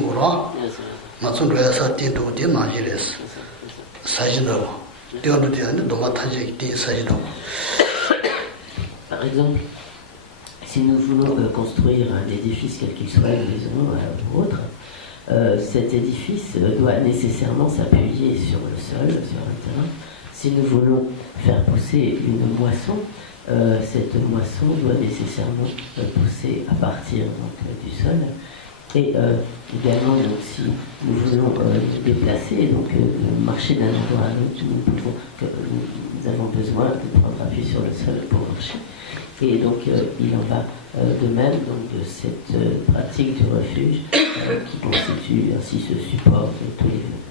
닝고라 맞춘로야서 띠도 띠나지레스 사진도 띠어도 안에 도마 타지 띠 사진도. Par exemple, si nous voulons construire un édifice, quel qu'il soit, une maison ou autre, cet édifice doit nécessairement s'appuyer sur le sol, sur un terrain. Si nous voulons faire pousser une moisson, cette moisson doit nécessairement pousser à partir donc, du sol. Et également, donc, si nous voulons déplacer, donc marcher d'un endroit à un autre, nous avons besoin de prendre appui sur le sol pour marcher. Et donc, il en va de même donc, de cette pratique du refuge qui constitue ainsi ce support de tous les vœux.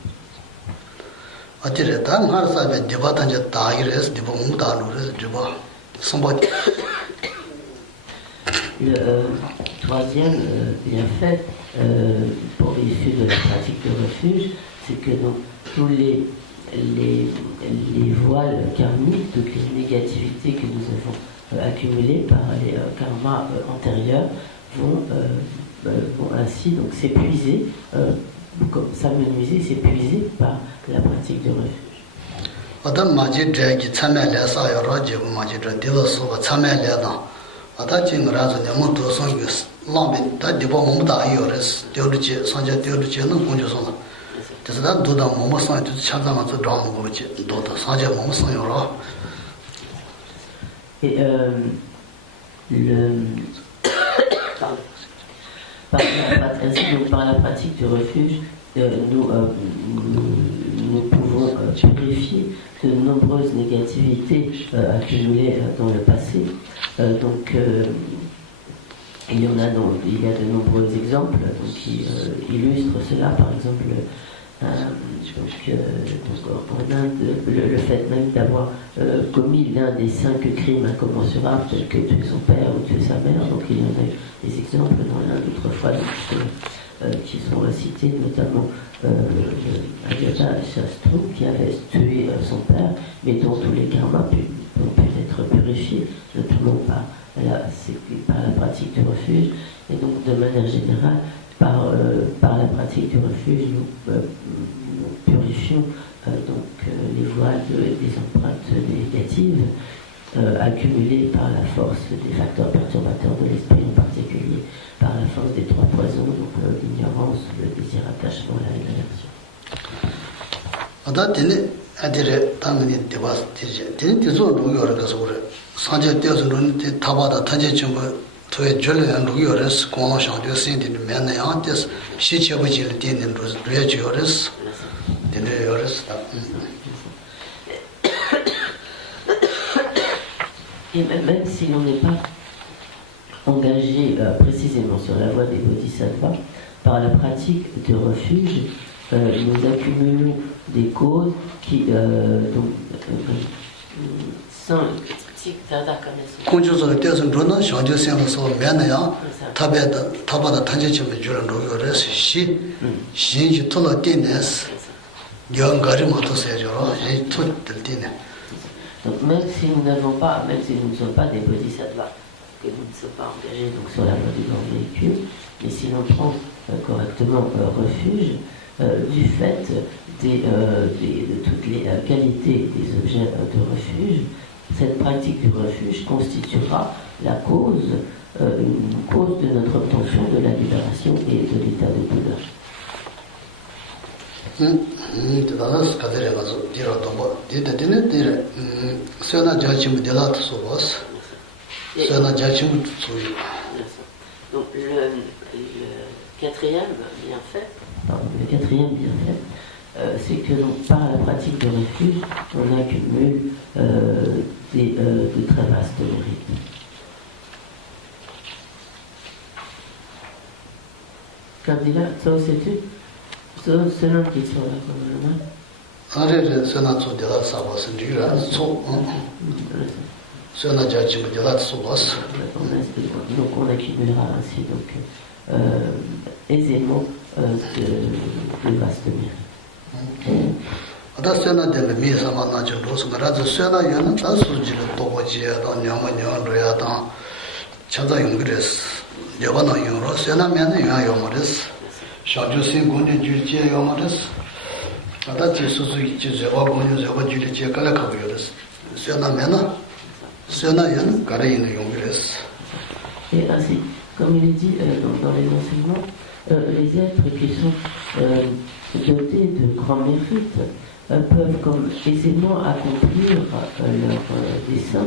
Le troisième bienfait issu de la pratique de refuge, c'est que donc, tous les voiles karmiques, toutes les négativités que nous avons accumulées par les karmas antérieurs vont ainsi donc s'épuiser, s'amenuiser, s'épuiser par la pratique de refuge. 어떤 마지드기 참여해서 여러 지금 마지드 디버스가 참여해다 아다 지금라서 너무 도성이 람빈 다 디버 몸다 이어스 되르지 선제 되르지는 공주선 그래서 다 도다 몸선 찾아가서 드라마 거지 도다 선제 몸선 여러 et par la pratique du refuge nous pouvons purifier de nombreuses négativités accumulées dans le passé. Il y a de nombreux exemples qui illustrent cela. Par exemple, en Inde, le fait même d'avoir commis l'un des 5 crimes incommensurables, tels que tuer son père ou tuer sa mère. Donc il y en a eu des exemples dans l'Inde autrefois qui sont cités, notamment Agatha Shastru qui avait tué son père, mais dont tous les karmas ont pu être purifiés, notamment par la pratique du refuge. Et donc, de manière générale, par la pratique du refuge, nous purifions les voiles des empreintes négatives accumulées par la force des facteurs perturbateurs de l'esprit, en particulier par la force des 3 poisons, donc l'ignorance, le désir, attachement, la haine, l'aversion. Et même si l'on n'est pas engagé précisément sur la voie des bodhisattvas, par la pratique de refuge, nous accumulons des causes qui sans donc même si nous ne sommes pas des bodhisattvas, que nous ne sommes pas engagés donc, sur la voie du grand véhicule, mais si l'on prend correctement refuge, du fait de toutes les qualités des objets de refuge, cette pratique du refuge constituera la une cause de notre obtention de la libération et de l'état de Bouddha. Donc le quatrième bienfait, c'est que donc, par la pratique de refuge, on accumule de très vastes mérites. Candida, ça sais-tu? Selon qui sont là comme donc on accumulera ainsi donc, aisément de vastes mérites. shangju sin gonyo ju je yo ma des ada ji su su ji je wa gonyo je wa ju le je kala ka yo des sena mena sena yan kare yin yong des. Et ainsi, comme il est dit dans les enseignements, les êtres qui sont dotés de grands mérites peuvent comme aisément accomplir leur dessein,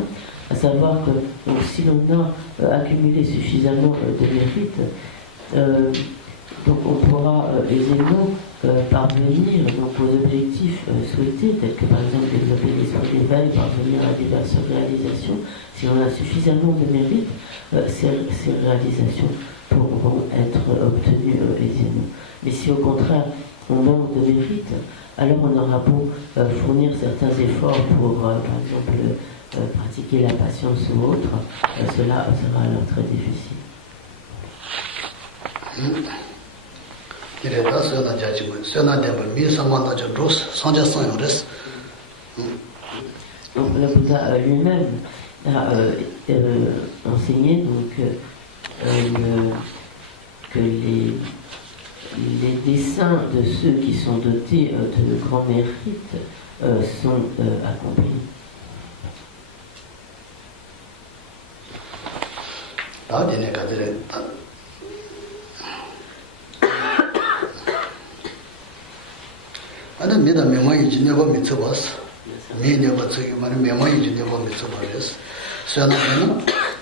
à savoir que donc, si l'on a accumulé suffisamment de mérites, donc on pourra aisément parvenir donc, aux objectifs souhaités, tels que par exemple développer l'esprit d'éveil, parvenir à diverses réalisations. Si on a suffisamment de mérites, ces réalisations pourront être obtenues aisément. Mais si au contraire on manque de mérite, alors on aura beau fournir certains efforts pour, par exemple, pratiquer la patience ou autre, cela sera alors très difficile. Donc le Bouddha lui-même a enseigné donc, que les desseins de ceux qui sont dotés de grands mérites sont accomplis. Ana mida memo yi jine bo mitsu bas mi ne bo tsugi mari memo yi jine bo mitsu bas sena na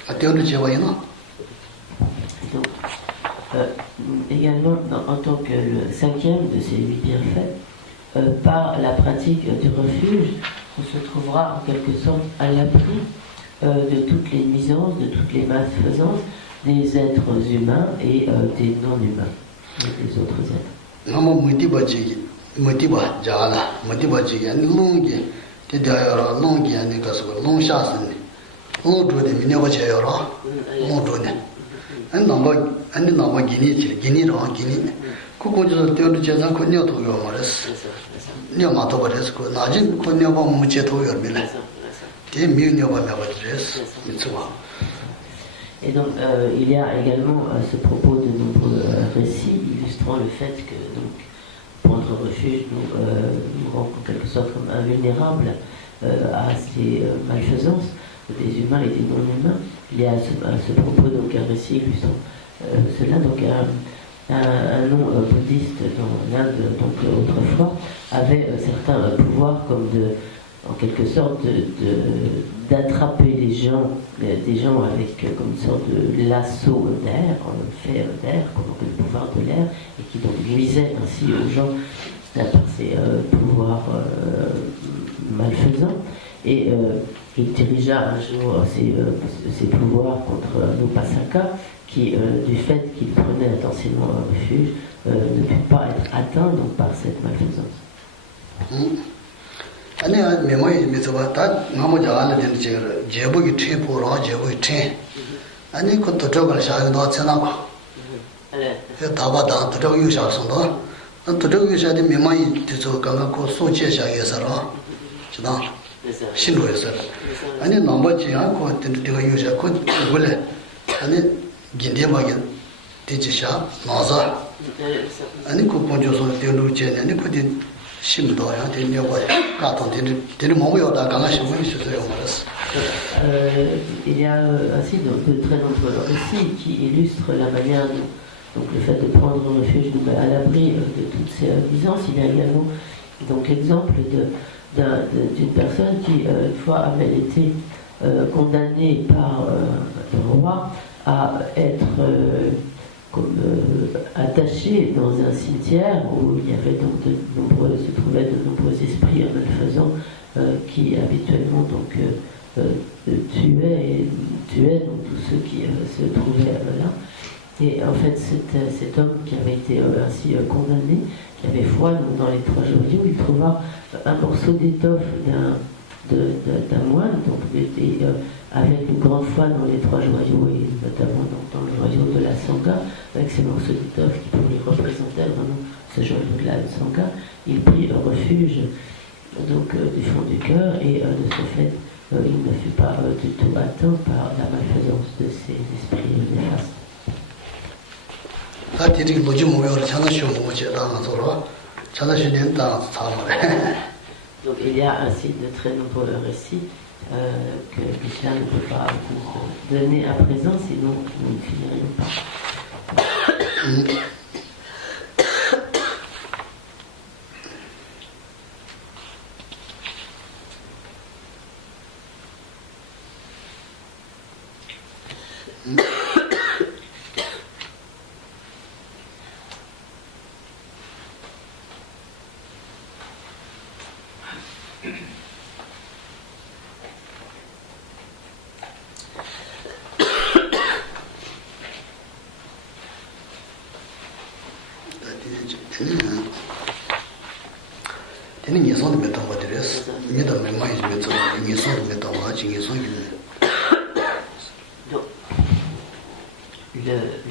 atelu je wayna. Également en tant que le cinquième de ces 8 bienfaits, par la pratique du refuge, on se trouvera en quelque sorte à l'abri de toutes les nuisances, de toutes les malfaisances des êtres humains et des non-humains, des autres êtres. Motiba jala motiba ji yan longi te da yara longi yan ka so long sha san ni long do de mine wa che yara long do ne an namba gini ro gini ku ko jo te do che na ko nyo to yo ma res nyo ma to ba res ko na jin ko nyo ba mu che to yo mi la te mi nyo ba ma ba res mi tsu wa. Et donc il y a également à ce propos de nombreux récits illustrant le fait que donc prendre refuge nous rend en quelque sorte comme invulnérables à ces malfaisances des humains et des non-humains. Il y a à ce propos donc un récit illustrant cela. Donc un nom bouddhiste dans l'Inde, donc autrefois, avait certains pouvoirs comme en quelque sorte d'attraper les gens, des gens avec comme une sorte de lasso d'air, en fait d'air, comme le pouvoir de l'air, et qui donc nuisait ainsi aux gens par ses pouvoirs malfaisants. Et il dirigea un jour ses pouvoirs contre Nupasaka, qui, du fait qu'il prenait intensément un refuge, ne put pas être atteint donc, par cette malfaisance. 아니 메모이 미서바다 너무 잘하는 데는 제복이 트이포로 제복이 트 아니 그것도 저걸 샤기도 지나고 그 다바다 들어 유샤선도 들어 유샤데 메모이 뒤서 강고 소체샤에서로 지나 신도에서 아니 넘버지 않고 되게 유샤 그 원래 아니 긴데마게 뒤지샤 나자 아니 그 본조선 되는 제네 아니 그디 Il y a ainsi de très nombreux récits qui illustrent la manière donc le fait de prendre refuge à l'abri de toutes ces nuisances. Il y a également donc l'exemple d'une personne qui une fois avait été condamnée par le roi à être attaché dans un cimetière où il y avait donc se trouvaient de nombreux esprits malfaisants qui habituellement donc tuaient donc tous ceux qui se trouvaient là. Et en fait cet homme qui avait été ainsi condamné, qui avait foi donc, dans les 3 joyaux, il trouva un morceau d'étoffe d'un moine, donc avec une grande foi dans les 3 joyaux et notamment dans le joyau de la Sangha, avec ces morceaux d'étoffe qui pour lui représentaient vraiment ce joyau-là de Sangha, il prit refuge donc, du fond du cœur et de ce fait il ne fut pas du tout atteint par la malfaisance de ces esprits néfastes. Donc il y a ainsi de très nombreux récits que l'islam ne peut pas vous donner à présent, sinon nous ne finirions pas.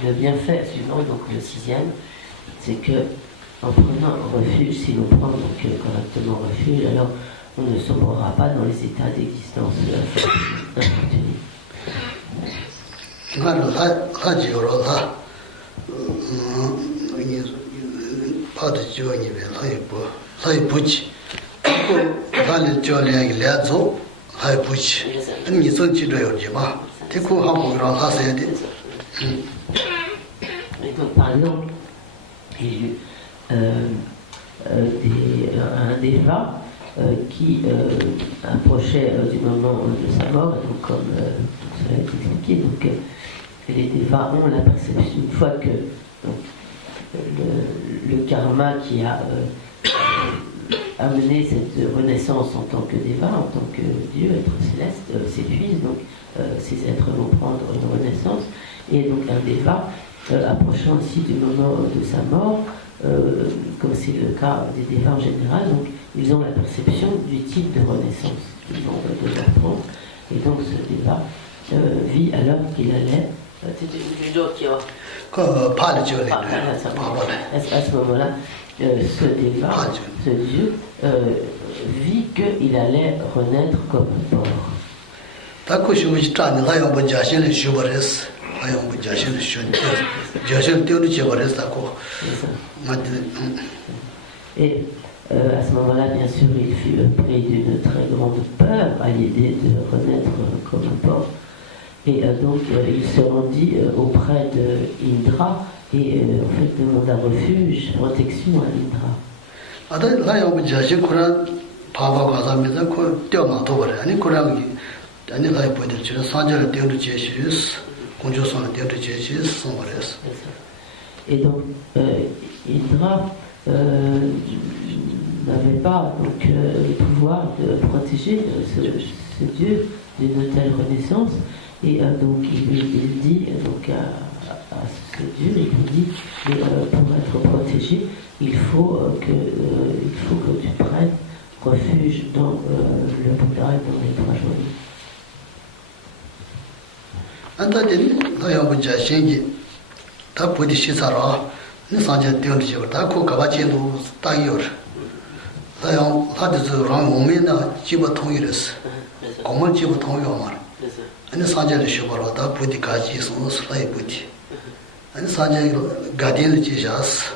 Le bienfait suivant, donc le sixième, c'est que en prenant refuge, si l'on prend donc correctement refuge, alors on ne sombrera pas dans les états d'existence infortunés. Et donc, par exemple, il y a eu un déva qui approchait du moment de sa mort, et donc comme cela a été expliqué, donc les dévas ont la perception, une fois que donc, le karma qui a amené cette renaissance en tant que déva, en tant que Dieu, être céleste, s'épuise, donc ces êtres vont prendre une renaissance, et donc un déva approchant aussi du moment de sa mort, comme c'est le cas des dévas en général, donc ils ont la perception du type de renaissance qu'ils vont devoir prendre, et donc ce déva vit alors qu'il allait. À ce moment-là, ce déva, ce Dieu, vit qu'il allait renaître comme un porc. Et à ce moment-là, bien sûr, il fut pris d'une très grande peur à l'idée de renaître comme un porc. Et donc, il se rendit auprès de Indra et en fait demanda refuge, protection à Indra. Et donc, Indra n'avait pas donc, le pouvoir de protéger ce Dieu d'une telle renaissance. Et donc il dit donc à ce Dieu, il lui dit, mais pour être protégé, il faut que tu prennes refuge dans le Bouddha et dans les trois journées. 아니 사제를 쉬버라다 부디 가지 손스라이 부디 아니 사제 가디를 지자스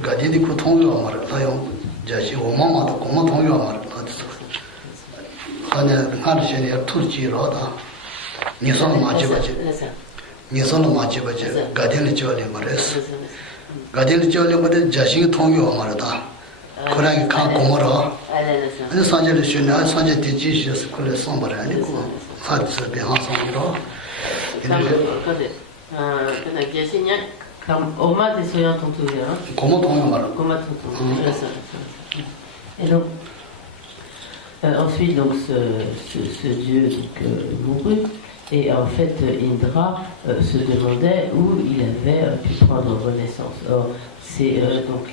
가디니 그 통요 말아요 자시 오마마도 고마 통요 말아요 아니 하르시니 투지로다 니선 마지바지 니선 마지바지 가디를 지어내 말했어 가디를 지어내 말에 자시 통요 말아다 그러니 가 고모로 아니 사제를 쉬나 사제 뒤지시스 그래 선바라 아니고 Et donc, ensuite, donc, ce dieu donc, mourut, et en fait, Indra se demandait où il avait pu prendre renaissance. Or, c'est donc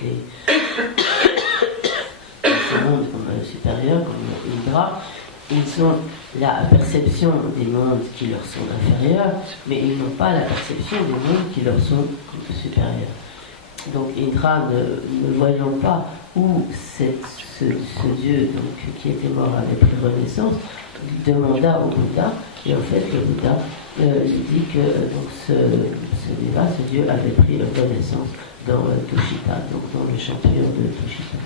ces mondes supérieurs, comme Indra, ils ont la perception des mondes qui leur sont inférieurs, mais ils n'ont pas la perception des mondes qui leur sont supérieurs. Donc Indra, ne voyant pas où ce Dieu donc, qui était mort avait pris renaissance, il demanda au Bouddha, et en fait le Bouddha lui dit que donc, ce ce débat, ce dieu avait pris renaissance dans Tushita, donc dans le champion de Tushita.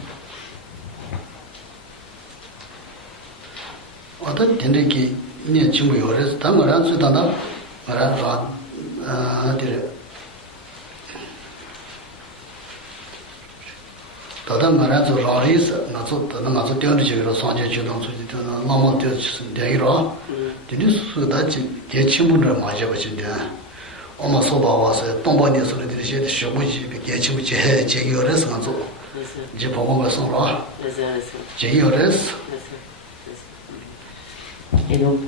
Tata Marazu Raris, Nazo Theology, Sanja Chudon, Normal Deiro, did you so that Getchimura Majabachindia? Almost so was a Tombani solidity, Shabuji, Getchimuchi, Jayores, Nazo, Japoma Sora, Jayores. Et donc,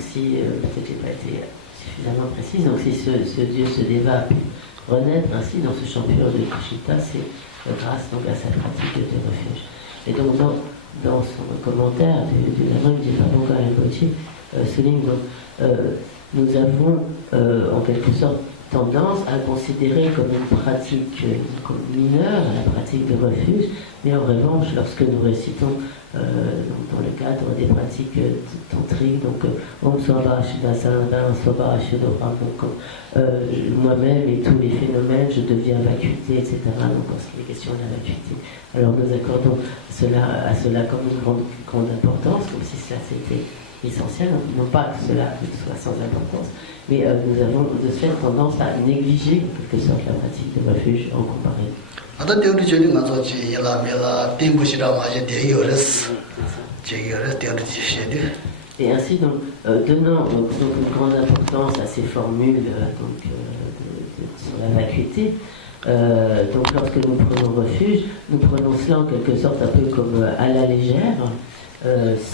si peut-être j'ai pas été suffisamment précise, donc si ce dieu se débat a pu renaître ainsi dans ce champion de Kushita, c'est grâce donc à sa pratique de refuge. Et donc dans son commentaire du Lavin, il dit Pabonga Rinpoche souligne donc nous avons en quelque sorte tendance à considérer comme une pratique mineure la pratique de refuge, mais en revanche lorsque nous récitons dans le cadre des pratiques tantriques, donc Om Swaba Shivasana, Swaba Shidora, donc moi-même et tous les phénomènes, je deviens vacuité, etc. Donc lorsqu'il est question de la vacuité. Alors nous accordons à cela comme une grande importance, comme si cela c'était essentiel, non pas que cela soit sans importance, mais nous avons de fait tendance à négliger en quelque sorte la pratique de refuge en comparaison. Et ainsi, donc, donnant donc, une grande importance à ces formules sur la vacuité, donc lorsque nous prenons refuge, nous prenons cela en quelque sorte un peu comme à la légère,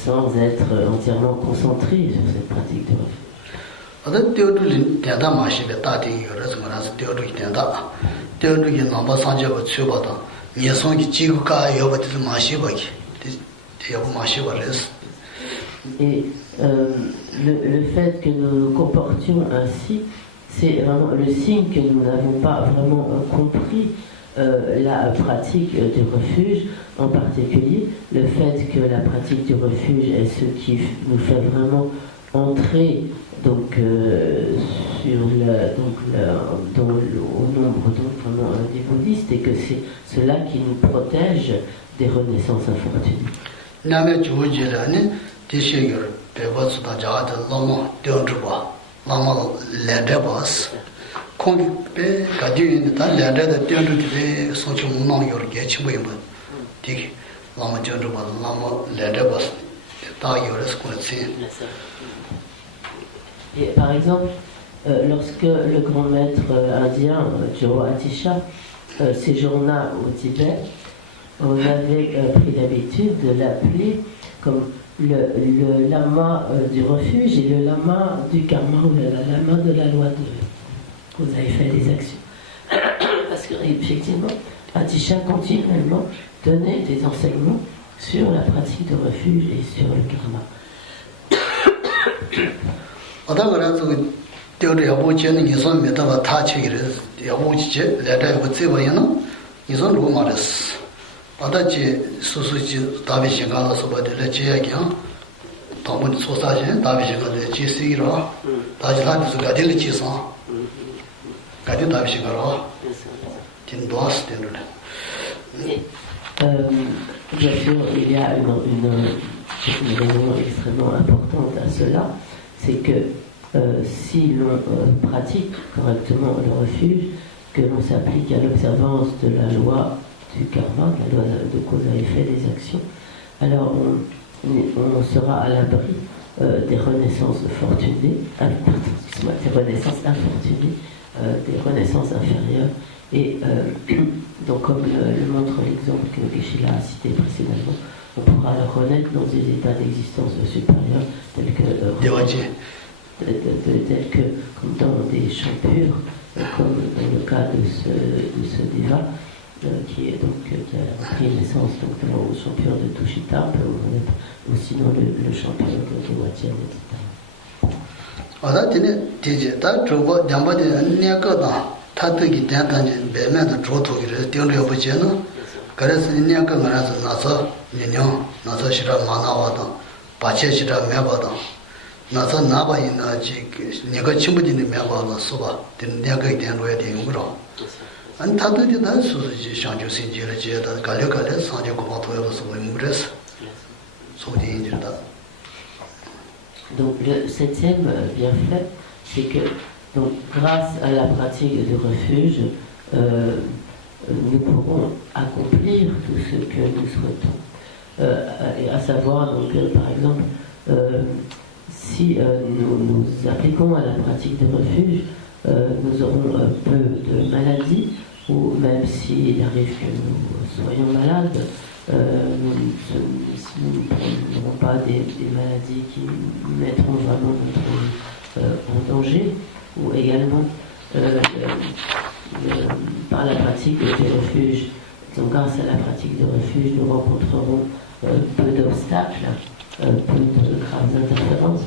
sans être entièrement concentré sur cette pratique de refuge. Et le fait que nous nous comportions ainsi, c'est vraiment le signe que nous n'avons pas vraiment compris la pratique du refuge, en particulier le fait que la pratique du refuge est ce qui nous fait vraiment entrer donc au nombre donc vraiment des bouddhistes, et que c'est cela qui nous protège des renaissances infortunées. Et par exemple, lorsque le grand maître indien, Joe Atisha, séjourna au Tibet, on avait pris l'habitude de l'appeler comme le lama du refuge et le lama du karma, ou le lama de la loi de vous avez fait des actions. Parce que effectivement, Atisha continuellement donnait des enseignements sur la pratique de refuge et sur le karma. Bien sûr, il y a une raison extrêmement importante à cela, c'est que si l'on pratique correctement le refuge, que l'on s'applique à l'observance de la loi du karma, de la loi de cause à effet des actions, alors on sera à l'abri des renaissances fortunées, des renaissances infortunées, des renaissances inférieures. Et donc, comme le montre l'exemple que Geshe-la a cité précédemment, on pourra renaître dans des états d'existence supérieurs tels que comme dans des champs purs, comme dans le cas de ce Deva, qui a pris naissance au champ pur de Tushita, ou sinon le champ pur de Dewatien, etc. 타득이 대단한 배면도 조토기를 띄어려 보지는 그래서 인내가 말아서 나서 년년 나서 싫어 많아와도 바체시라 매봐도 나서 나바이나 지 내가 친구들이 매봐서 써봐. 내가 이된 거에 대한 거로. 안 다들이 다 소지 상주 신지를 지다 갈려갈려 상주 고바토에서 뭐 그랬어. 소지 인지다. Donc le septième bienfait, c'est que donc, grâce à la pratique du refuge, nous pourrons accomplir tout ce que nous souhaitons. À savoir, donc, par exemple, si nous appliquons à la pratique du refuge, nous aurons peu de maladies, ou même s'il arrive que nous soyons malades, nous n'aurons pas des maladies qui mettront vraiment notre vie en danger, ou également par la pratique du refuge. Donc grâce à la pratique du refuge, nous rencontrerons peu d'obstacles, peu de graves interférences,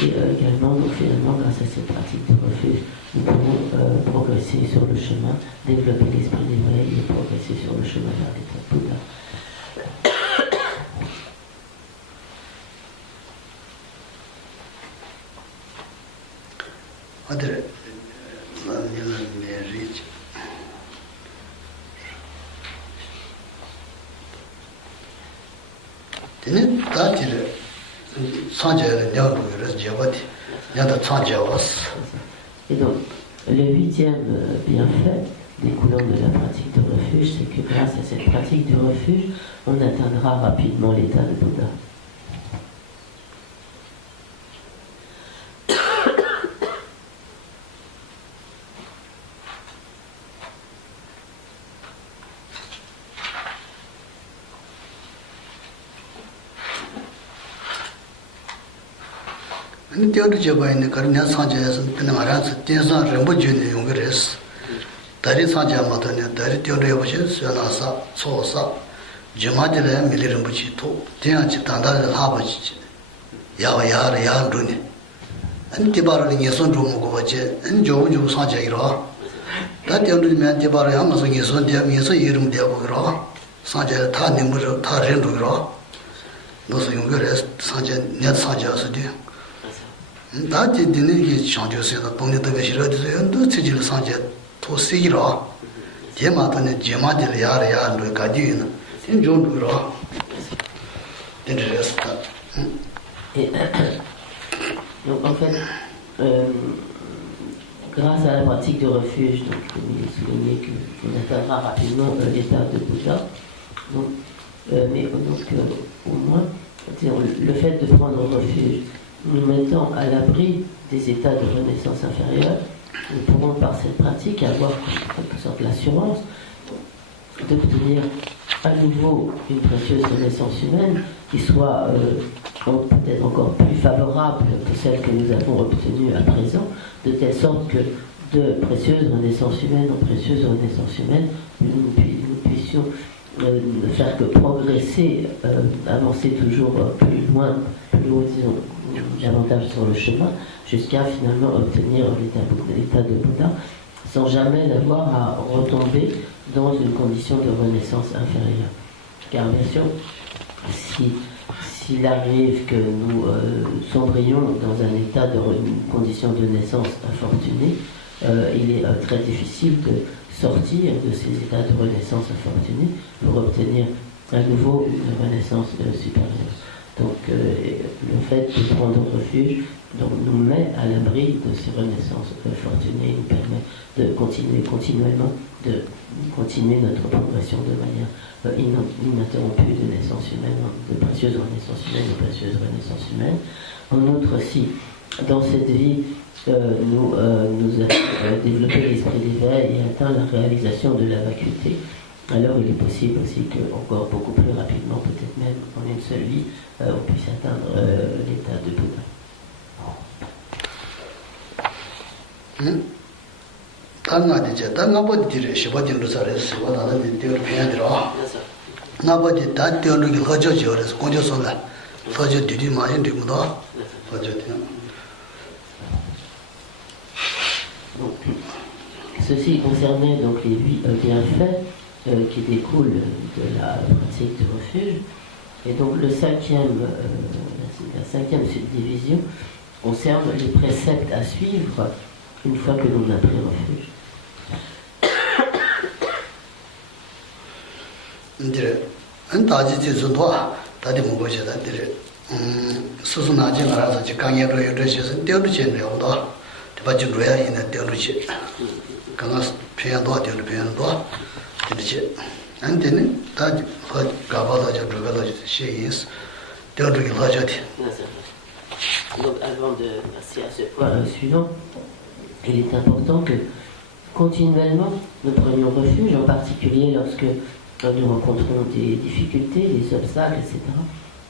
et également, donc, finalement, grâce à cette pratique du refuge, nous pourrons progresser sur le chemin, développer l'esprit d'éveil et progresser sur le chemin vers l'état de Bouddha. Et donc, le huitième bienfait découlant de la pratique du refuge, c'est que grâce à cette pratique du refuge, on atteindra rapidement l'état de Bouddha. Teodu jeba ine karnya sanja pina maransa tensan rinpo juni yungi res. Dari sanja matanya, dari teodu yabuchi suyana sa, so sa, jimadi la mili rinpo chi to, tenya chi tanda haba chi, yawa yaara yaara runi. Ani tibara li nyeson rumu kuwa chi, ani jobu jobu sanja iro. Da teodu jima tibara yama so nyeson diya, nyeson yirim diya bu iro. Sanja ta nimbu ro, ta rindu iro. Noso yungi res, sanja, net sanja su diya. 다지 되는 창조세다 동네도가 싫어지서 또 지질 상제 토시기로 제마도는 제마들 야야 로 가지는 신종으로 인터레스트. Donc en fait, grâce à la pratique du refuge, donc il est souligné qu'on atteindra rapidement l'état de Bouddha. Donc, mais donc au moins, le fait de prendre refuge, nous mettant à l'abri des états de renaissance inférieure, nous pourrons par cette pratique avoir en quelque sorte l'assurance d'obtenir à nouveau une précieuse renaissance humaine qui soit peut-être encore plus favorable que celle que nous avons obtenue à présent, de telle sorte que de précieuses renaissances humaines en précieuses renaissances humaines, nous puissions ne faire que progresser, avancer toujours plus loin, plus haut, disons, davantage sur le chemin, jusqu'à finalement obtenir l'état de Bouddha, sans jamais avoir à retomber dans une condition de renaissance inférieure. Car bien sûr, s'il arrive que nous sombrions dans un état une condition de naissance infortunée, il est très difficile de sortir de ces états de renaissance infortunée pour obtenir à nouveau une renaissance supérieure. Donc le fait de prendre refuge nous met à l'abri de ces renaissances fortunées, nous permet de continuer continuellement, de continuer notre progression de manière ininterrompue de naissance humaine, de précieuses renaissances humaines, de précieuses renaissances humaines. En outre, si dans cette vie nous avons développé l'esprit d'éveil et atteint la réalisation de la vacuité, alors il est possible aussi qu'encore beaucoup plus rapidement, peut-être même en une seule vie, on puisse atteindre l'état de Bouddha. Ceci concernait donc les 8 bienfaits qui découlent de la pratique du refuge. Et donc la cinquième subdivision concerne les préceptes à suivre une fois que l'on a pris refuge. Donc avant de passer à ce point suivant, il est important que continuellement nous prenions refuge, en particulier lorsque nous rencontrons des difficultés, des obstacles, etc.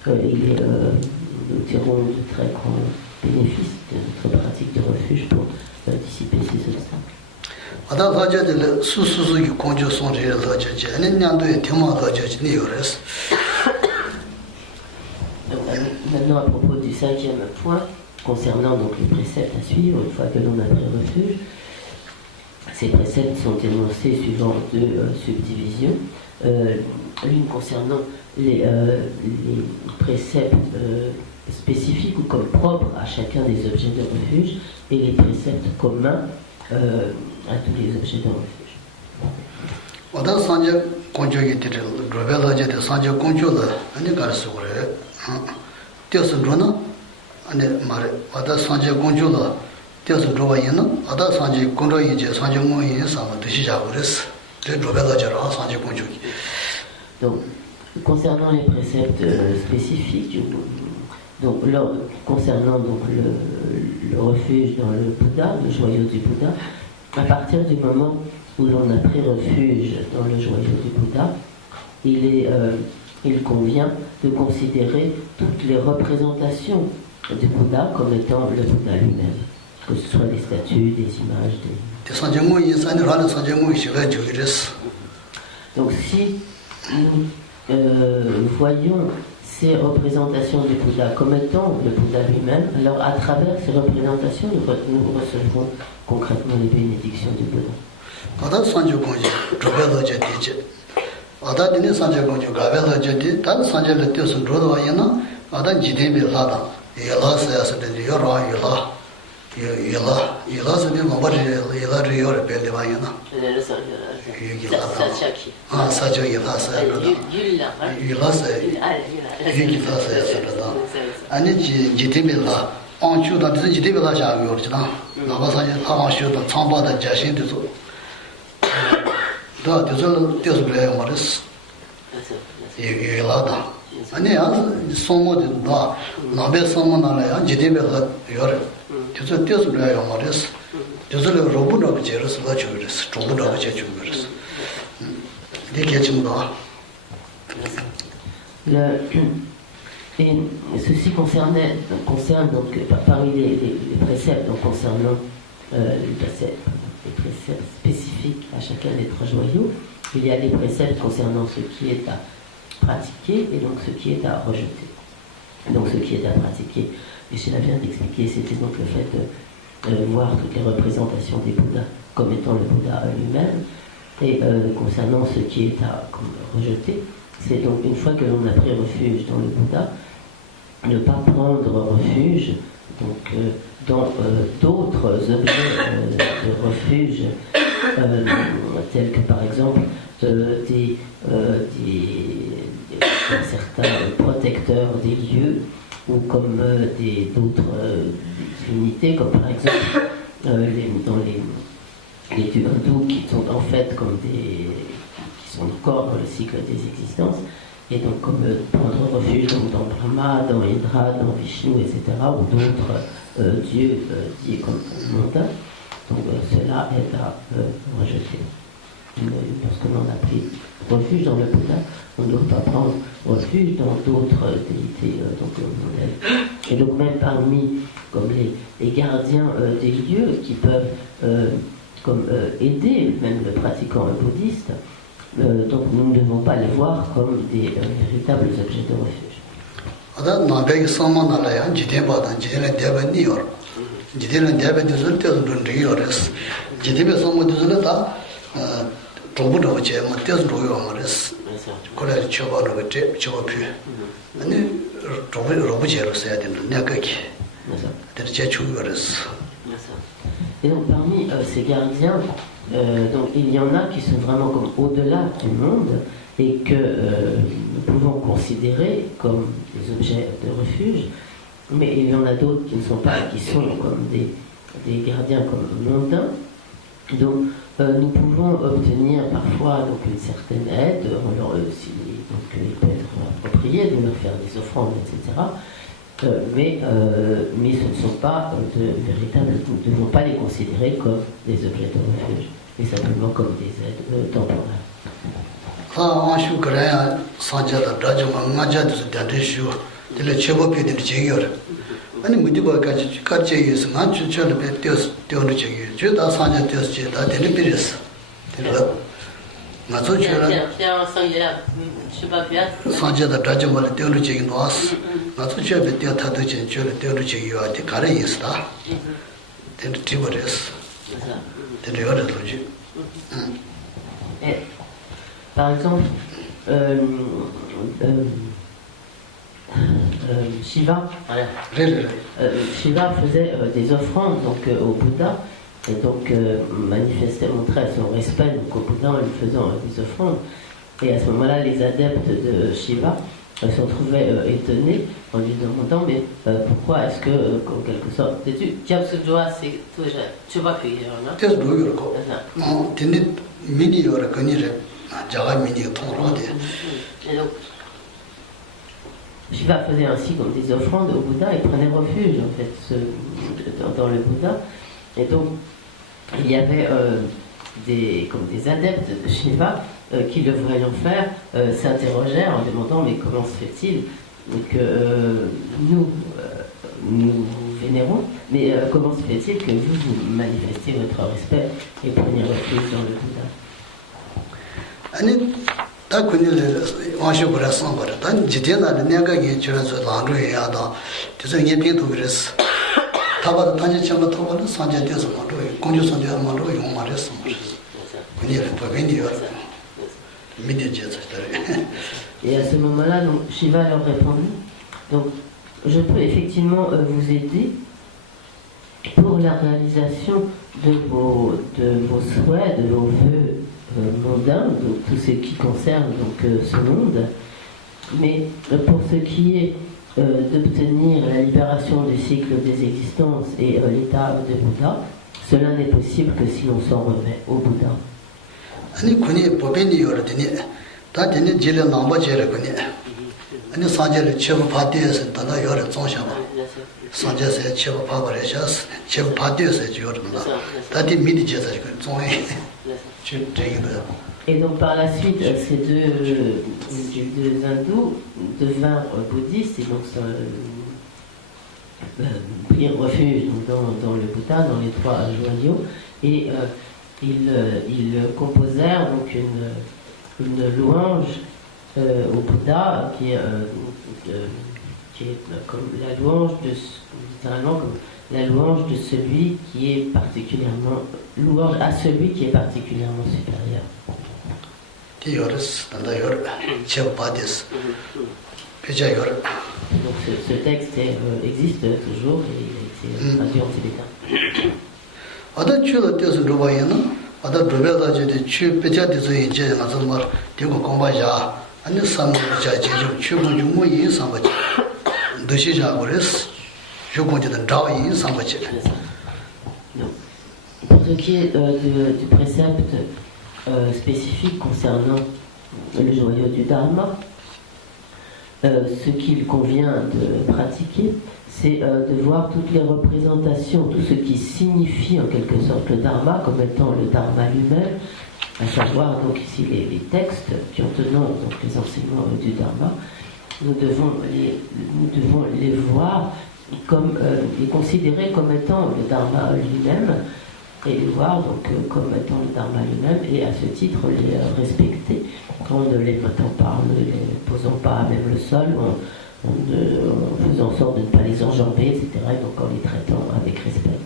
Nous tirons de très grands bénéfices de notre pratique de refuge pour dissiper ces obstacles. Maintenant, à propos du 5e point, concernant donc les préceptes à suivre une fois que l'on a pris refuge, ces préceptes sont énoncés suivant deux subdivisions. L'une concernant les préceptes spécifiques ou comme propres à chacun des objets de refuge et les préceptes communs à tous les objets de refuge. Donc, concernant les préceptes spécifiques, donc, concernant donc, le refuge dans le Bouddha, le joyau du Bouddha, à partir du moment où l'on a pris refuge dans le joyau du Bouddha, il convient de considérer toutes les représentations du Bouddha comme étant le Bouddha lui-même, que ce soit des statues, des images, Donc si nous voyons ces représentations du Bouddha comme étant le Bouddha lui-même, alors à travers ces représentations, nous recevrons concrètement les bénédictions du Bouddha. Et ceci concerne donc parmi les préceptes donc concernant les préceptes spécifiques à chacun des trois joyaux, il y a des préceptes concernant ce qui est à pratiquer et donc ce qui est à rejeter. Donc ce qui est à pratiquer, et cela vient d'expliquer, c'était donc le fait de voir toutes les représentations des Bouddhas comme étant le Bouddha lui-même, et concernant ce qui est à rejeter, c'est donc une fois que l'on a pris refuge dans le Bouddha, ne pas prendre refuge donc, dans d'autres objets de refuge, tels que par exemple certains protecteurs des lieux, ou comme d'autres divinités, comme par exemple dans les dieux hindous qui sont en fait comme qui sont encore dans le cycle des existences, et donc comme prendre refuge donc, dans Brahma, dans Indra, dans Vishnu, etc., ou d'autres dieux dits comme mondains. Donc cela est à rejeter. Lorsque l'on a pris refuge dans le Bouddha, on ne doit pas prendre refuge dans d'autres déités mondaines. Et donc même parmi comme les gardiens des lieux qui peuvent aider même le pratiquant bouddhiste, donc nous ne devons pas les voir comme des véritables objets de refuge. Et donc parmi ces gardiens, donc il y en a qui sont vraiment comme au-delà du monde et que nous pouvons considérer comme des objets de refuge, mais il y en a d'autres qui ne sont pas, qui sont comme des gardiens comme mondains. Donc nous pouvons obtenir parfois donc une certaine aide, donc il peut être approprié de leur faire des offrandes, etc. Mais ce ne sont pas véritables, nous ne devons pas les considérer comme des objets de refuge, mais simplement comme des aides temporaires. Par exemple, Shiva, Shiva faisait des offrandes donc, au Bouddha, et donc montrait son respect donc, au Bouddha en lui faisant des offrandes. Et à ce moment-là, les adeptes de Shiva se trouvaient étonnés en lui demandant mais pourquoi est-ce que, en quelque sorte, Shiva faisait ainsi comme des offrandes au Bouddha et prenait refuge en fait dans le Bouddha. Et donc il y avait des adeptes de Shiva qui, le voyant faire, s'interrogèrent en demandant mais comment se fait-il que nous vous vénérons, mais comment se fait-il que vous manifestez votre respect et preniez refuge dans le Bouddha? Et à ce moment-là, donc, Shiva leur répondit, donc je peux effectivement vous aider pour la réalisation de vos souhaits, de vos vœux mondains, donc tout ce qui concerne donc, ce monde, mais pour ce qui est d'obtenir la libération du cycle des existences et l'état de Bouddha, cela n'est possible que si l'on s'en remet au Bouddha. Et donc par la suite, ces deux hindous devinrent bouddhistes et donc prirent refuge dans le Bouddha, dans les trois joyaux, et ils composèrent donc une louange au Bouddha qui est comme la louange littéralement comme la louange de celui qui est particulièrement louange à celui qui est particulièrement supérieur. Donc ce texte existe toujours et il a été traduit en tibétain. Pour ce qui est du précepte spécifique concernant le joyau du Dharma, ce qu'il convient de pratiquer, c'est de voir toutes les représentations, tout ce qui signifie en quelque sorte le Dharma comme étant le Dharma lui-même, à savoir donc ici les textes qui ont tenant donc les enseignements du Dharma. Nous devons les voir comme les considérer comme étant le Dharma lui-même et les voir donc comme étant le Dharma lui-même et à ce titre les respecter en ne les mettant pas, en ne les posant pas à même le sol, en faisant en sorte de ne pas les enjamber, etc. et donc en les traitant avec respect.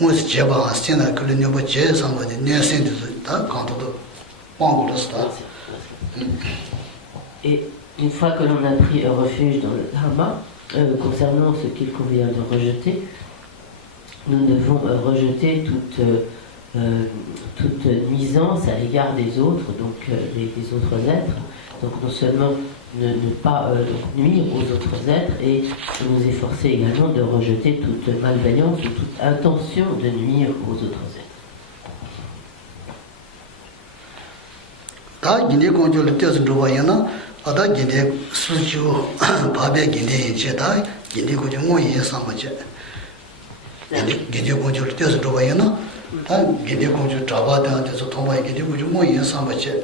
moi c'est jeba c'est na que le niveau je ça me dit ne c'est quand Et une fois que l'on a pris refuge dans le dharma, concernant ce qu'il convient de rejeter, nous devons rejeter toute nuisance à l'égard des autres, donc des autres êtres. Donc non seulement ne pas nuire aux autres êtres, et nous efforcer également de rejeter toute malveillance ou toute intention de nuire aux autres êtres. 다 기대 공조를 떼서 들어와야나 아다 기대 수주 밥에 기대 이제다 기대 공조 뭐에 삼아지 기대 공조를 떼서 들어와야나 다 기대 공조 잡아다 돼서 통과에 기대 공조 뭐에 삼아지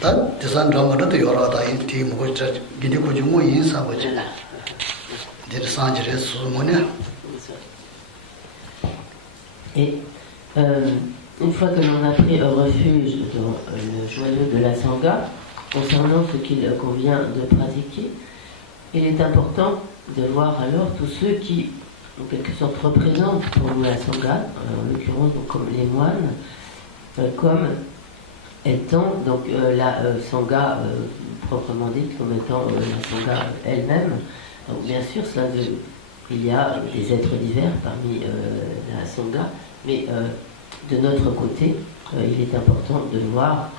다 대산 드라마도 여러다 이 팀 고자 기대 공조 뭐에 삼아지 데 산지레 수모네 Et une fois que l'on a pris refuge dans le joyau de la Sangha, concernant ce qu'il convient de pratiquer, il est important de voir alors tous ceux qui, en quelque sorte, représentent pour nous la Sangha, en l'occurrence comme les moines, comme étant donc la Sangha proprement dite, comme étant la Sangha elle-même. Donc bien sûr, il y a des êtres divers parmi la Sangha, mais de notre côté, il est important de voir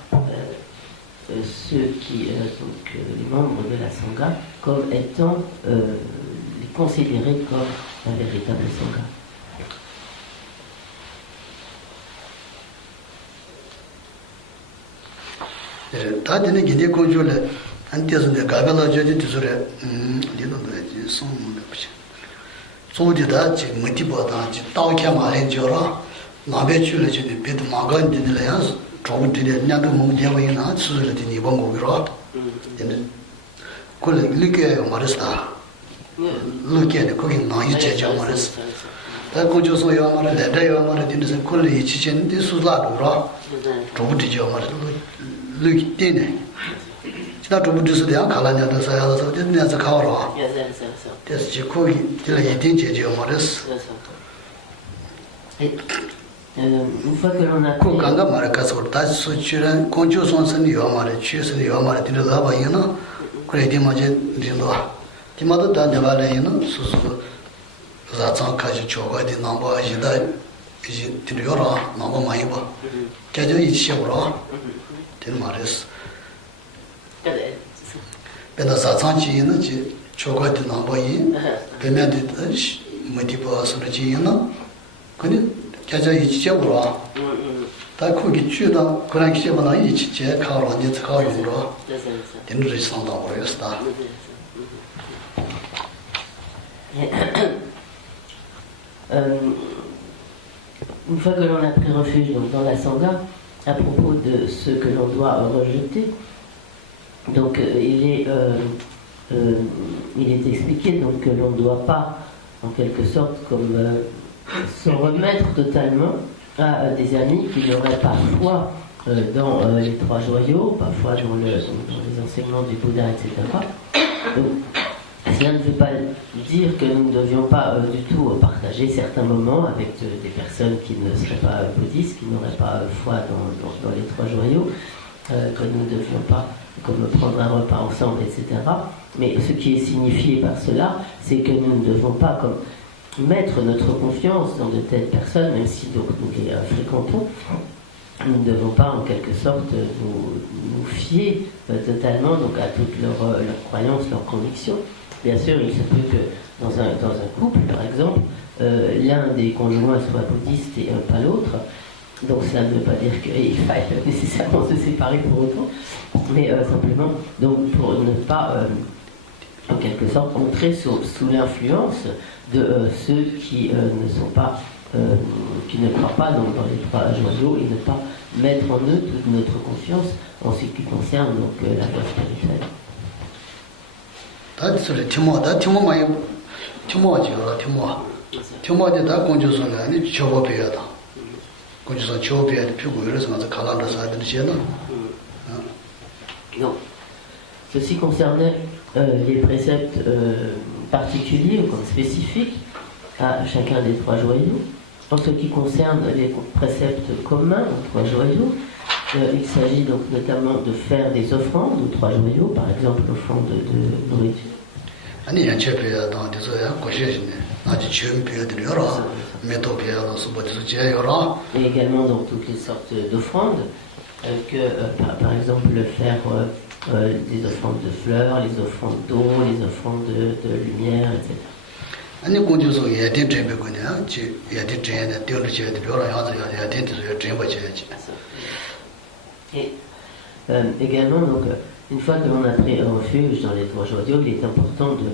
ceux qui, donc les membres de la Sangha, comme étant les considérés comme la véritable Sangha. 다들 기대 공조를 안때서는 가가라 저지 주소래 리노도 손문에 붙이 소디다 지금 모티보다 지 따오케 말해 줘라 나베 줄을 주는 비도 마간 되는래야 조금들이 냐도 문제와이나 수술을 되니 번고기로 근데 콜레 리게 말했다 루게는 거기 나이 제자 말했어 다 고조소 요 말을 내려 말을 되는 콜레 지진데 수라도라 조금들이 말을 루기 때네 지나 조금들이 가라냐도 사야서 되는서 가오라 그래서 지코기 들이 된제지 말했어 une fois que l'on a pris kanga marakaso ta suchuran konjo sonsan yo mare chusni yo mare tin la ba yina kredi maje dindo timado da ne bale yina susu za tsang ka ji choga di namba jida ji tin yo ra namba mai ba ka jo yi chi ro tin mares bena za tsang ji yina ji choga di namba yi bena di motivo so ji yina kuni 자자 이치적으로 다 거기 주다 그런 기체보다 이치제 가로 이제 가요로 된들이 상담 버렸다. Une fois que l'on a pris refuge donc, dans la Sangha, à propos de ce que l'on doit rejeter, donc il est expliqué donc, que l'on ne doit pas, en quelque sorte, comme se remettre totalement à des amis qui n'auraient pas foi dans les trois joyaux, pas foi dans les enseignements du Bouddha, etc. Donc, cela ne veut pas dire que nous ne devions pas du tout partager certains moments avec des personnes qui ne seraient pas bouddhistes, qui n'auraient pas foi dans les trois joyaux, que nous ne devions pas comme prendre un repas ensemble, etc. Mais ce qui est signifié par cela, c'est que nous ne devons pas comme mettre notre confiance dans de telles personnes, même si donc nous les fréquentons, nous ne devons pas en quelque sorte nous fier totalement donc, à toutes leurs croyances, leurs convictions. Bien sûr, il se peut que dans un couple, par exemple, l'un des conjoints soit bouddhiste et pas l'autre. Donc ça ne veut pas dire qu'il faille nécessairement se séparer pour autant, mais simplement donc, pour ne pas en quelque sorte entrer sous l'influence de ceux qui ne sont pas, qui ne croient pas dans les trois joyaux et ne pas mettre en eux toute notre confiance en ce qui concerne donc la voie spirituelle. Donc, ceci concernait les préceptes particuliers ou comme spécifiques à chacun des trois joyaux. En ce qui concerne les préceptes communs aux trois joyaux, il s'agit donc notamment de faire des offrandes aux trois joyaux, par exemple l'offrande de nourriture. Et également donc toutes les sortes d'offrandes, par exemple faire des offrandes de fleurs, les offrandes d'eau, les offrandes de lumière, etc. Et également, donc, une fois que l'on a pris un refuge dans les trois joyaux, il est important de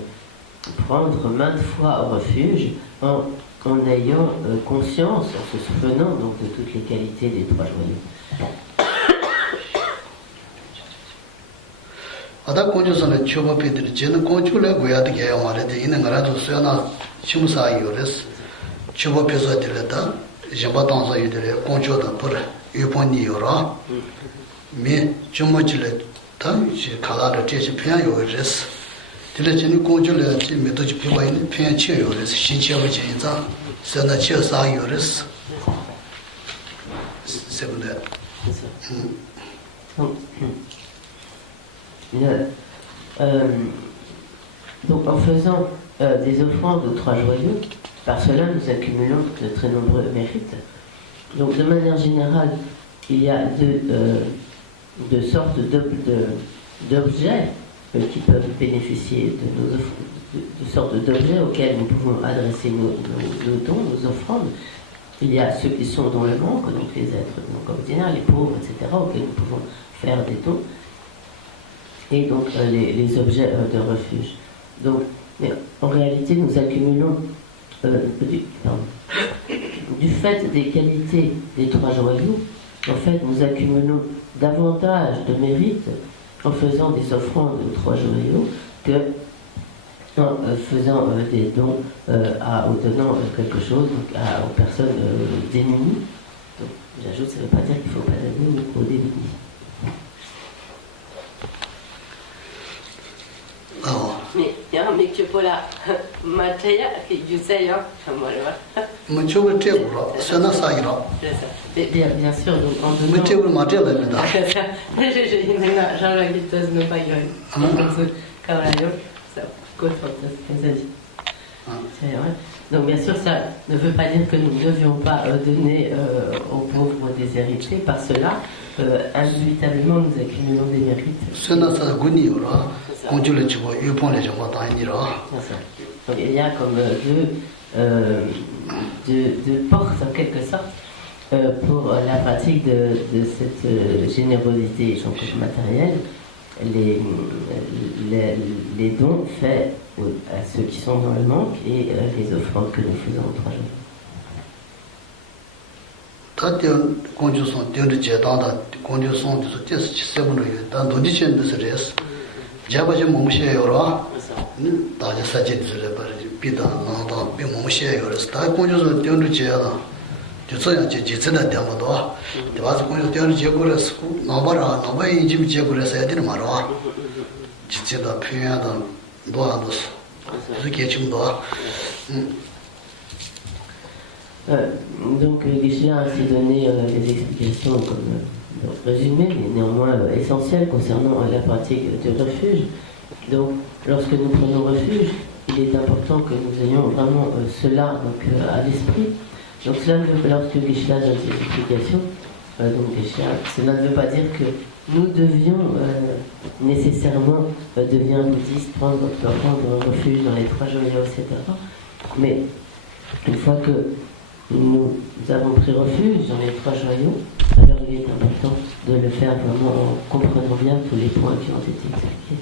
prendre maintes fois au refuge en ayant conscience, en se souvenant donc de toutes les qualités des trois joyaux. 아다 공주선의 초법이들이 저는 공주를 고야되게 해야 말인데 이는 거라도 수연아 심사이요레스 초법에서 들었다 제바당서 이들의 공주다 버려 유본이요라 미 주모질에 당시 가라를 제시 편요레스 들으시는 공주를 메도지 피와 있는 편치요레스 신체의 진짜 선나 치사이요레스 세븐데 Donc en faisant des offrandes aux trois joyaux, par cela nous accumulons de très nombreux mérites. Donc de manière générale, il y a deux sortes d'objets qui peuvent bénéficier de nos offrandes, de sortes d'objets auxquels nous pouvons adresser nos dons, nos offrandes. Il y a ceux qui sont dans le manque, donc les êtres donc ordinaires, les pauvres, etc., auxquels nous pouvons faire des dons. Et donc les objets de refuge. Donc, mais en réalité, nous accumulons, du fait des qualités des trois joyaux, en fait, nous accumulons davantage de mérite en faisant des offrandes aux trois joyaux que en faisant des dons, ou donnant quelque chose donc, aux personnes démunies. Donc, j'ajoute, ça ne veut pas dire qu'il ne faut pas donner aux démunis. Mais que pour la matière qui disait bien sûr donc en donnant donc bien sûr ça ne veut pas dire que nous ne devions pas donner aux pauvres des héritiers, par cela indubitablement nous accumulons des mérites. Donc, il y a comme deux portes en quelque sorte pour la pratique de cette générosité donc, matérielle, les dons faits à ceux qui sont dans le manque et les offrandes que nous faisons aux trois jours. 자바지 몸시에요라 다지 사진들을 비다 나다 비몸시에요라 다 공주서 띄우지야다 저서야 지지는 데모도 대와서 공주 띄우지 고려서 나바라 나바이 집이 제고려서 해야 되는 말아 지지다 표현하다 도와도 그게 좀도 Donc Geshe a ainsi donné des explications comme résumées, mais néanmoins essentielles concernant la pratique du refuge. Donc lorsque nous prenons refuge, il est important que nous ayons vraiment cela donc, à l'esprit. Donc lorsque Geshe donne ces explications, cela ne veut pas dire que nous devions nécessairement devenir bouddhistes, prendre un refuge dans les trois joyaux, etc. Mais une fois que nous avons pris refuge dans les trois joyaux, alors il est important de le faire vraiment en comprenant bien tous les points qui ont été expliqués.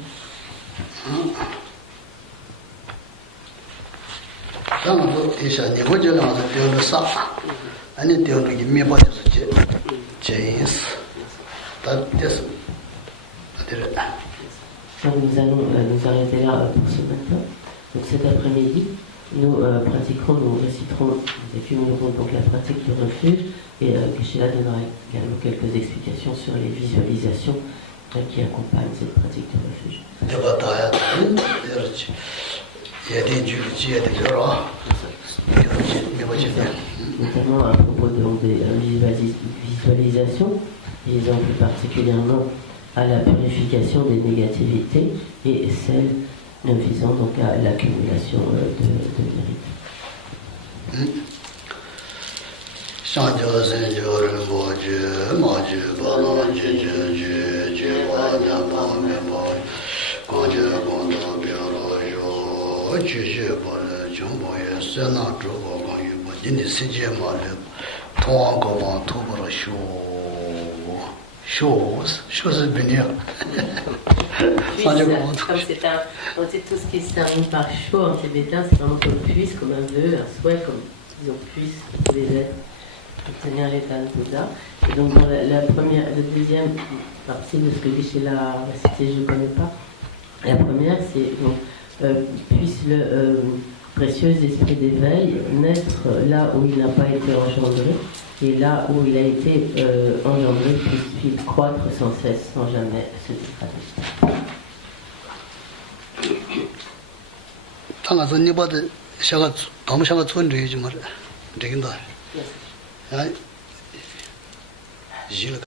Donc nous allons nous arrêter là pour ce matin. Donc cet après-midi, nous pratiquerons, nous réciterons, nous accumulerons donc la pratique du refuge et Geshe donnera également quelques explications sur les visualisations qui accompagnent cette pratique du refuge. notamment à propos des visualisations, visant plus particulièrement à la purification des négativités et celle visant donc à l'accumulation de mérite. Comme c'est tout ce qui se termine par chaud en tibétain, c'est vraiment comme puisse, comme un vœu, un souhait, comme disons puisse tous les êtres obtenir l'état de Bouddha. Et donc dans la deuxième partie de ce que Geshe-la a cité, je ne connais pas. La première, c'est donc puisse le précieux esprit d'éveil naître là où il n'a pas été engendré, et là où il a été engendré, puisse-t-il croître sans cesse, sans jamais se dégrader. Yes.